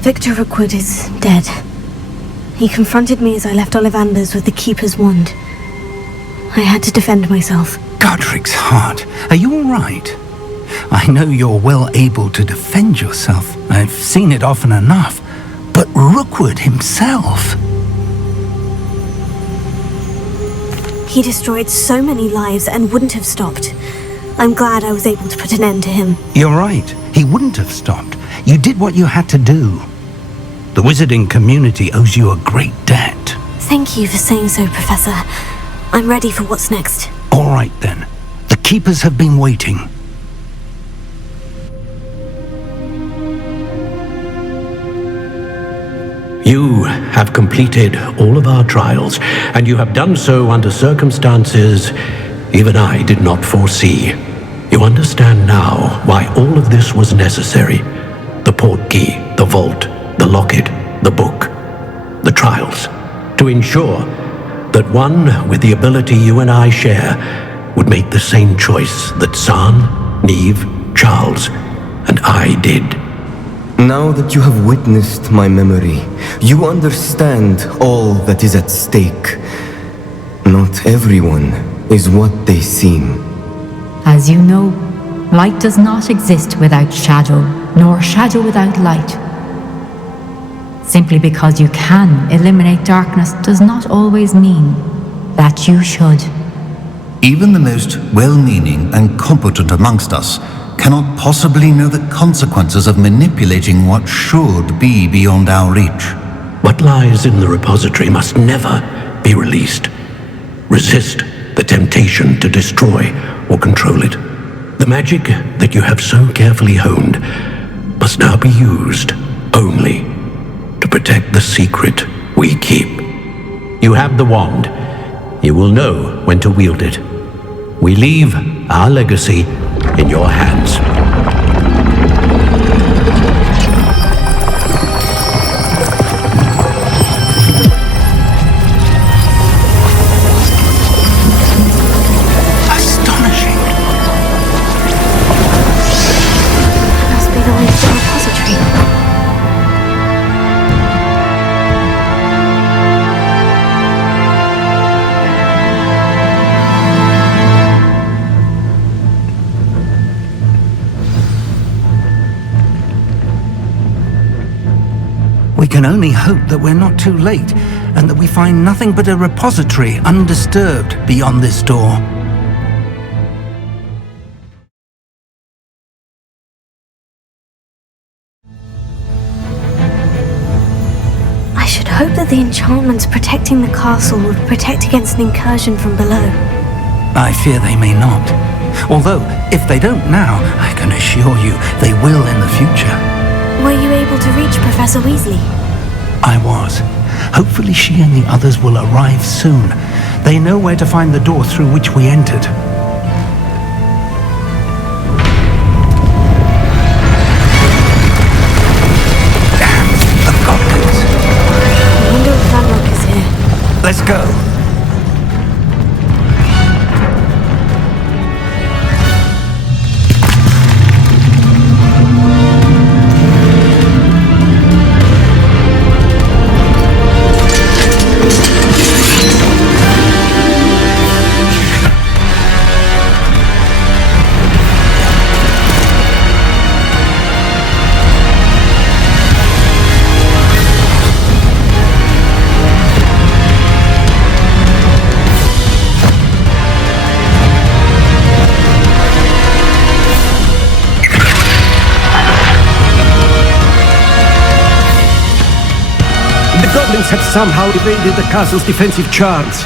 Victor Rookwood is dead. He confronted me as I left Ollivander's with the Keeper's wand. I had to defend myself. Godric's heart. Are you all right? I know you're well able to defend yourself. I've seen it often enough. But Rookwood himself... He destroyed so many lives and wouldn't have stopped. I'm glad I was able to put an end to him. You're right. He wouldn't have stopped. You did what you had to do. The wizarding community owes you a great debt. Thank you for saying so, Professor. I'm ready for what's next. All right, then. The Keepers have been waiting. You have completed all of our trials, and you have done so under circumstances even I did not foresee. You understand now why all of this was necessary. The portkey, the vault, the locket, the book, the trials. To ensure that one with the ability you and I share would make the same choice that San, Neve, Charles, and I did. Now that you have witnessed my memory, you understand all that is at stake. Not everyone is what they seem. As you know, light does not exist without shadow, nor shadow without light. Simply because you can eliminate darkness does not always mean that you should. Even the most well-meaning and competent amongst us cannot possibly know the consequences of manipulating what should be beyond our reach. What lies in the repository must never be released. Resist the temptation to destroy or control it. The magic that you have so carefully honed must now be used only to protect the secret we keep. You have the wand. You will know when to wield it. We leave our legacy in your hands. Astonishing. Must be the way to the repository. We can only hope that we're not too late, and that we find nothing but a repository undisturbed beyond this door. I should hope that the enchantments protecting the castle will protect against an incursion from below. I fear they may not. Although, if they don't now, I can assure you they will in the future. Were you able to reach Professor Weasley? I was. Hopefully she and the others will arrive soon. They know where to find the door through which we entered. Damn, the goblins. I wonder if Vanlock is here. Let's go. The goblins have somehow evaded the castle's defensive charms.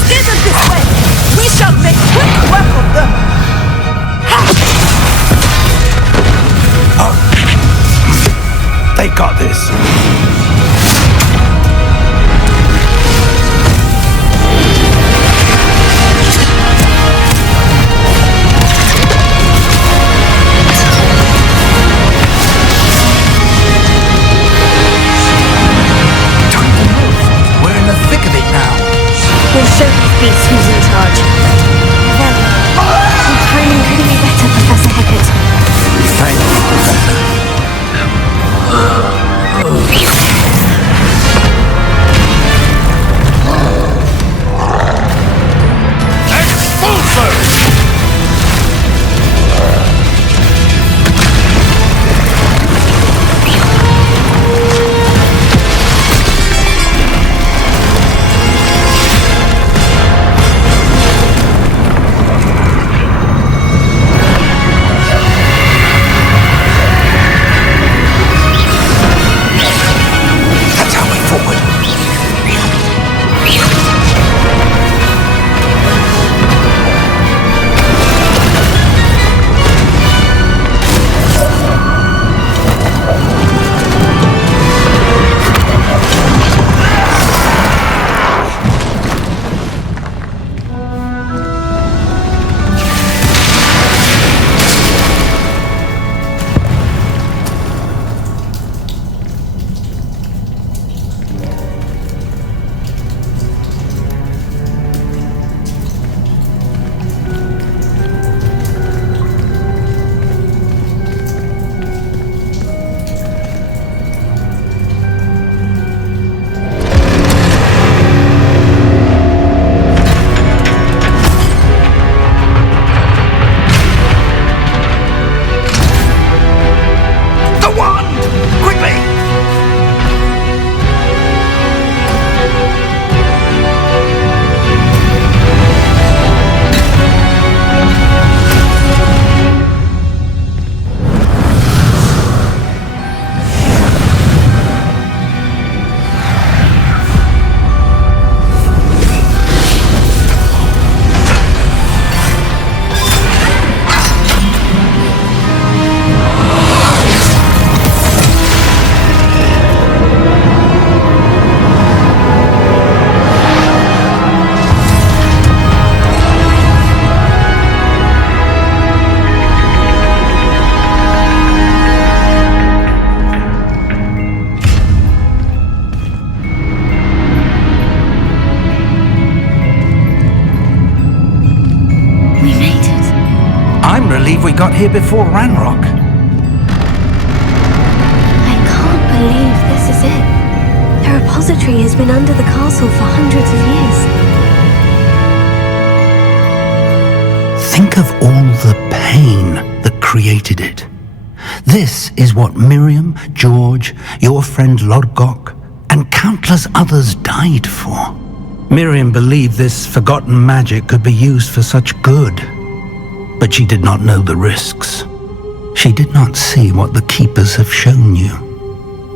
Steer them this way! We shall make quick work of them! They got this. believe we got here before Ranrock. I can't believe this is it. The repository has been under the castle for hundreds of years. Think of all the pain that created it. This is what Miriam, George, your friend Lodgok, and countless others died for. Miriam believed this forgotten magic could be used for such good, but she did not know the risks. She did not see what the Keepers have shown you,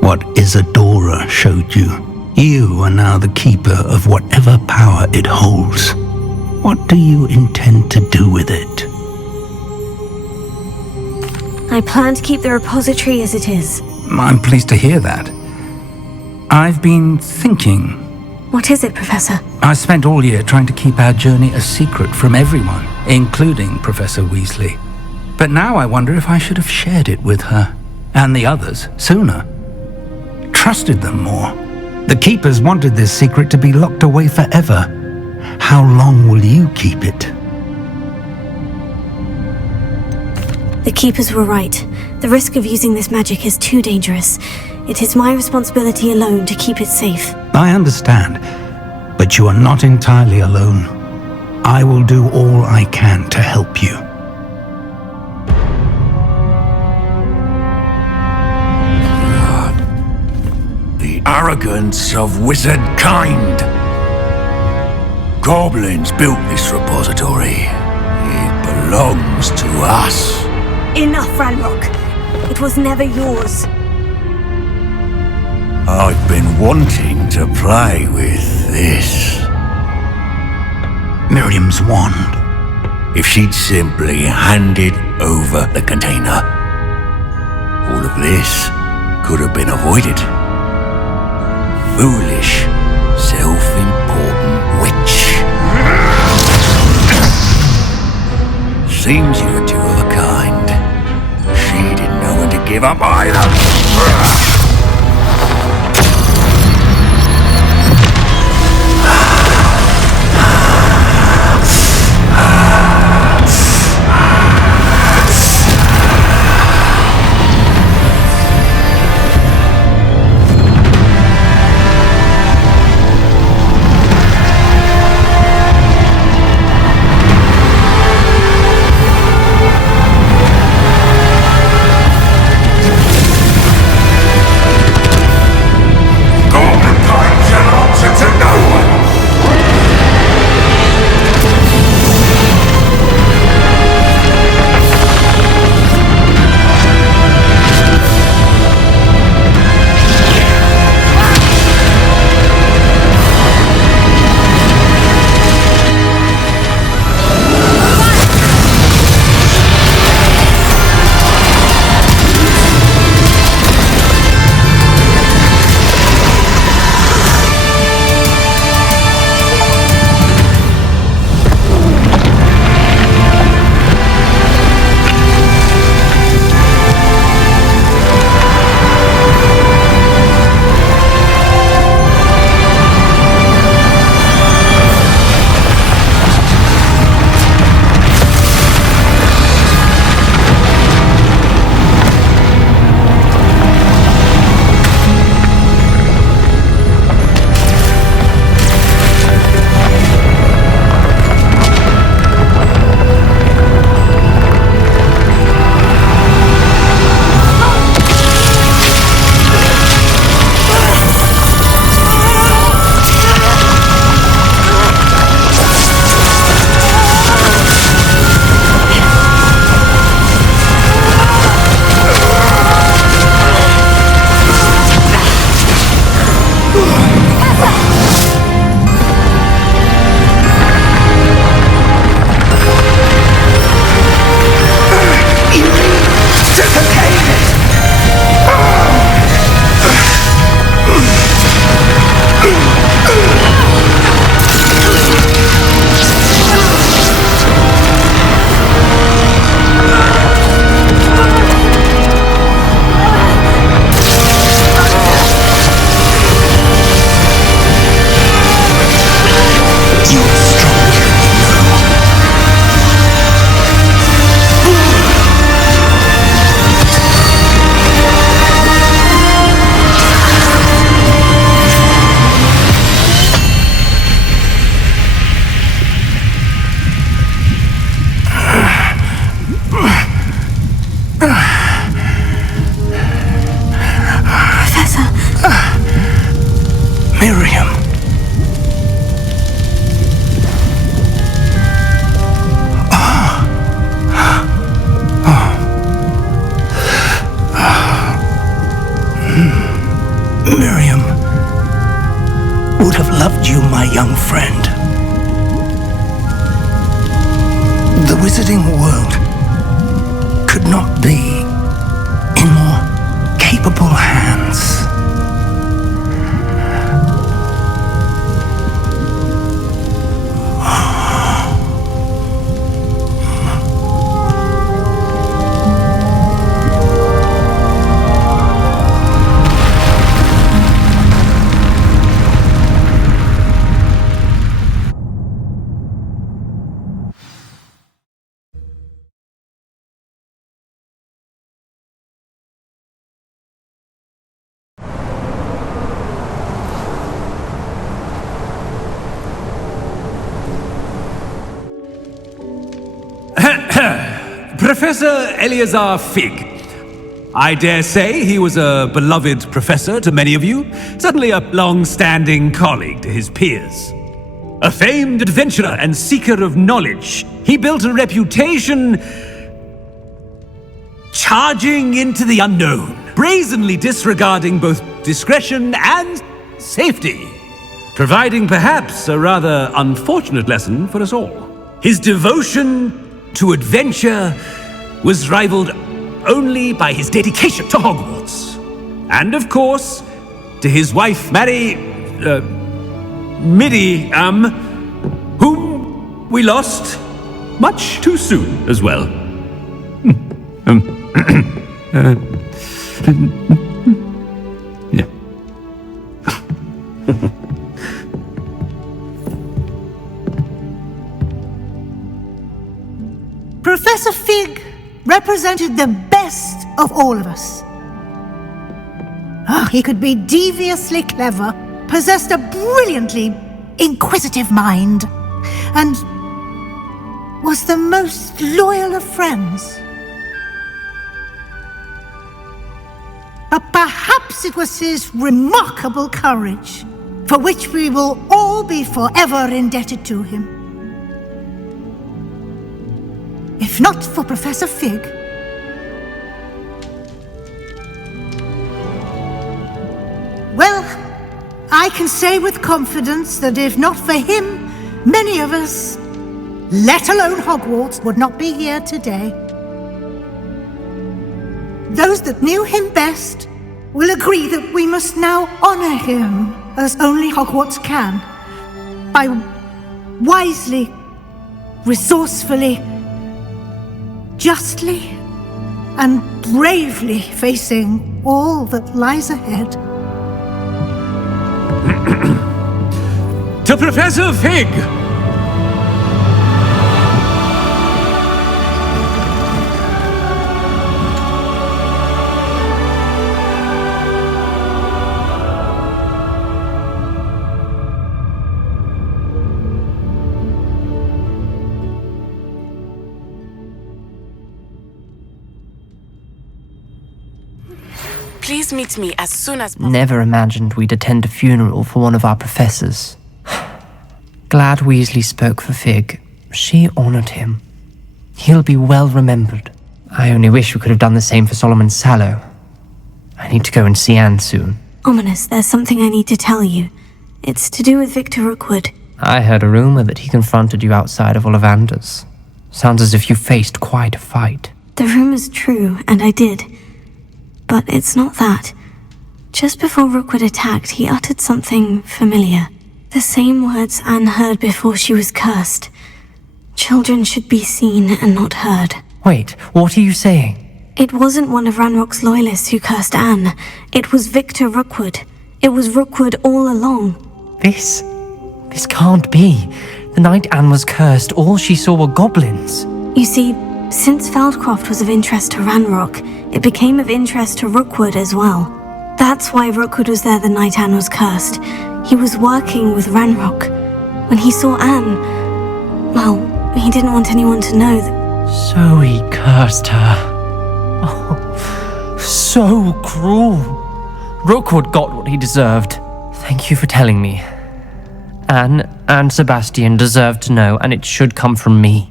what Isadora showed you. You are now the Keeper of whatever power it holds. What do you intend to do with it? I plan to keep the repository as it is. I'm pleased to hear that. I've been thinking. What is it, Professor? I spent all year trying to keep our journey a secret from everyone, including Professor Weasley. But now I wonder if I should have shared it with her, and the others, sooner. Trusted them more. The Keepers wanted this secret to be locked away forever. How long will you keep it? The Keepers were right. The risk of using this magic is too dangerous. It is my responsibility alone to keep it safe. I understand, but you are not entirely alone. I will do all I can to help you. The arrogance of wizard kind. Goblins built this repository. It belongs to us. Enough, Ranrock. It was never yours. I've been wanting to play with this. Miriam's wand. If she'd simply handed over the container, all of this could have been avoided. Foolish, self-important witch. Seems you were two of a kind. She didn't know when to give up either. young friend. The wizarding world could not be in more capable hands. Professor Eleazar Fig. I dare say he was a beloved professor to many of you, certainly a long-standing colleague to his peers. A famed adventurer and seeker of knowledge, he built a reputation charging into the unknown, brazenly disregarding both discretion and safety, providing perhaps a rather unfortunate lesson for us all. His devotion to adventure was rivaled only by his dedication to Hogwarts. And of course, to his wife, Midi, whom we lost much too soon as well. Yeah. Professor Fig represented the best of all of us. He could be deviously clever, possessed a brilliantly inquisitive mind, and was the most loyal of friends. But perhaps it was his remarkable courage, for which we will all be forever indebted to him. If not for Professor Fig, well, I can say with confidence that if not for him, many of us, let alone Hogwarts, would not be here today. Those that knew him best will agree that we must now honor him as only Hogwarts can, by wisely, resourcefully, justly and bravely facing all that lies ahead. To Professor Fig! Please meet me as soon as possible. Never imagined we'd attend a funeral for one of our professors. Glad Weasley spoke for Fig. She honored him. He'll be well remembered. I only wish we could have done the same for Solomon Sallow. I need to go and see Anne soon. Ominous, there's something I need to tell you. It's to do with Victor Rookwood. I heard a rumor that he confronted you outside of Ollivander's. Sounds as if you faced quite a fight. The rumor's true, and I did. But it's not that. Just before Rookwood attacked, he uttered something familiar. The same words Anne heard before she was cursed. Children should be seen and not heard. Wait, what are you saying? It wasn't one of Ranrock's loyalists who cursed Anne. It was Victor Rookwood. It was Rookwood all along. This can't be. The night Anne was cursed, all she saw were goblins. You see, since Feldcroft was of interest to Ranrock, it became of interest to Rookwood as well. That's why Rookwood was there the night Anne was cursed. He was working with Ranrock. When he saw Anne, well, he didn't want anyone to know that. So he cursed her. Oh, so cruel. Rookwood got what he deserved. Thank you for telling me. Anne and Sebastian deserved to know, and it should come from me.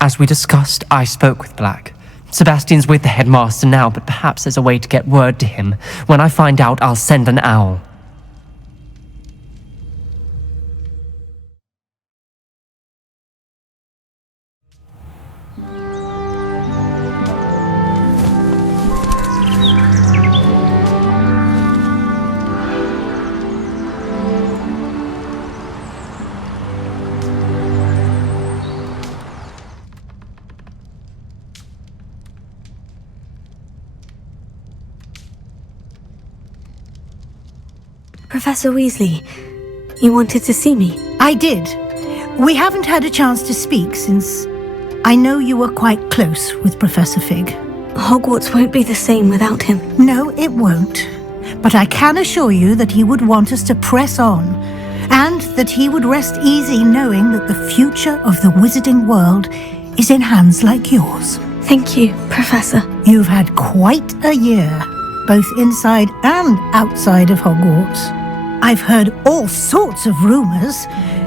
As we discussed, I spoke with Black. Sebastian's with the headmaster now, but perhaps there's a way to get word to him. When I find out, I'll send an owl. Professor Weasley, you wanted to see me? I did. We haven't had a chance to speak since I know you were quite close with Professor Fig. Hogwarts won't be the same without him. No, it won't. But I can assure you that he would want us to press on, and that he would rest easy knowing that the future of the wizarding world is in hands like yours. Thank you, Professor. You've had quite a year, both inside and outside of Hogwarts. I've heard all sorts of rumors.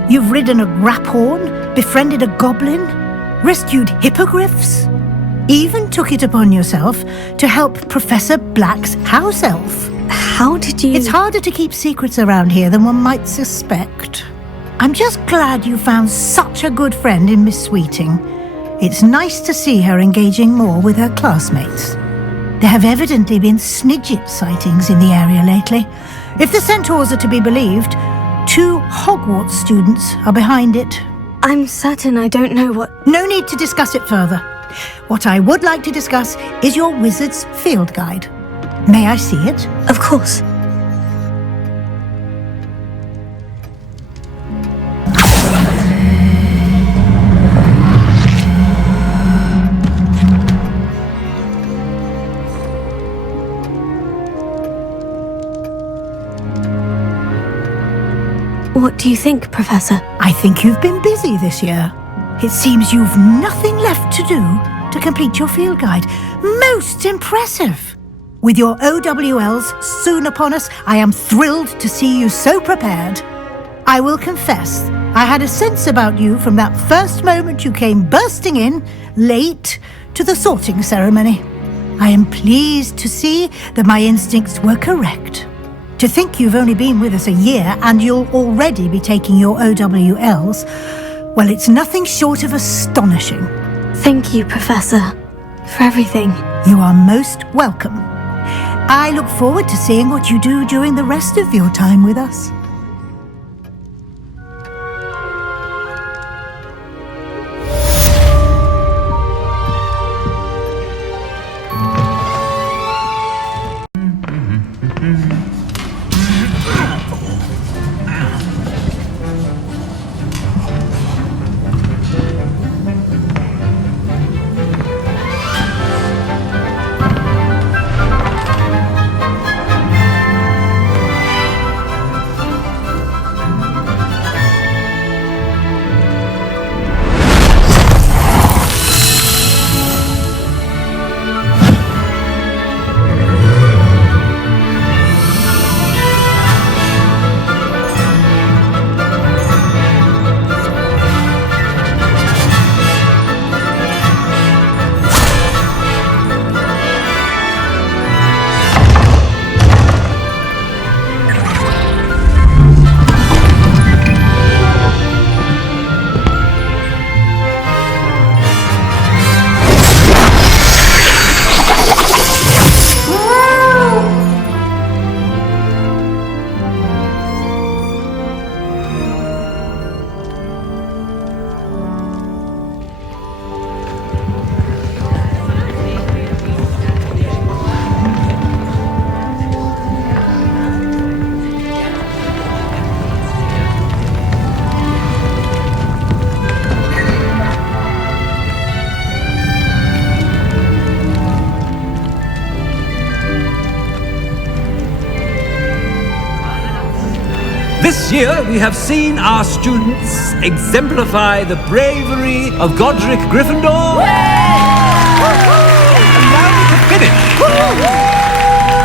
You've ridden a graphorn, befriended a goblin, rescued hippogriffs, even took it upon yourself to help Professor Black's house elf. How did you... It's harder to keep secrets around here than one might suspect. I'm just glad you found such a good friend in Miss Sweeting. It's nice to see her engaging more with her classmates. There have evidently been Snidget sightings in the area lately. If the centaurs are to be believed, 2 Hogwarts students are behind it. I'm certain I don't know what... No need to discuss it further. What I would like to discuss is your wizard's field guide. May I see it? Of course. What do you think, Professor? I think you've been busy this year. It seems you've nothing left to do to complete your field guide. Most impressive! With your OWLs soon upon us, I am thrilled to see you so prepared. I will confess, I had a sense about you from that first moment you came bursting in, late, to the sorting ceremony. I am pleased to see that my instincts were correct. To think you've only been with us a year and you'll already be taking your OWLs, well, it's nothing short of astonishing. Thank you, Professor, for everything. You are most welcome. I look forward to seeing what you do during the rest of your time with us. This year, we have seen our students exemplify the bravery of Godric Gryffindor. And now to finish,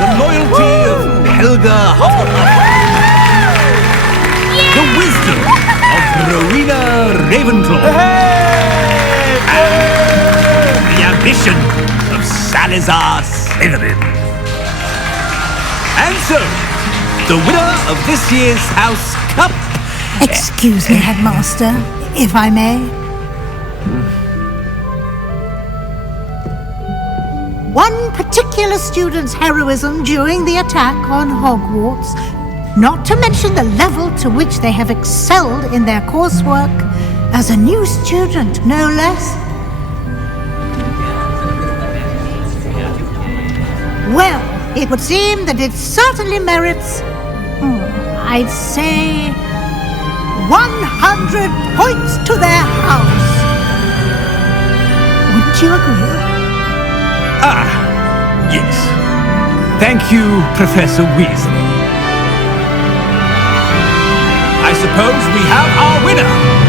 the loyalty of Helga Hufflepuff. The wisdom of Rowena Ravenclaw. And the ambition of Salazar Slytherin. And so, the winner of this year's House Cup... Excuse me, Headmaster, if I may. One particular student's heroism during the attack on Hogwarts, not to mention the level to which they have excelled in their coursework, as a new student, no less. Well, it would seem that it certainly merits I'd say 100 points to their house. Wouldn't you agree? Yes. Thank you, Professor Weasley. I suppose we have our winner.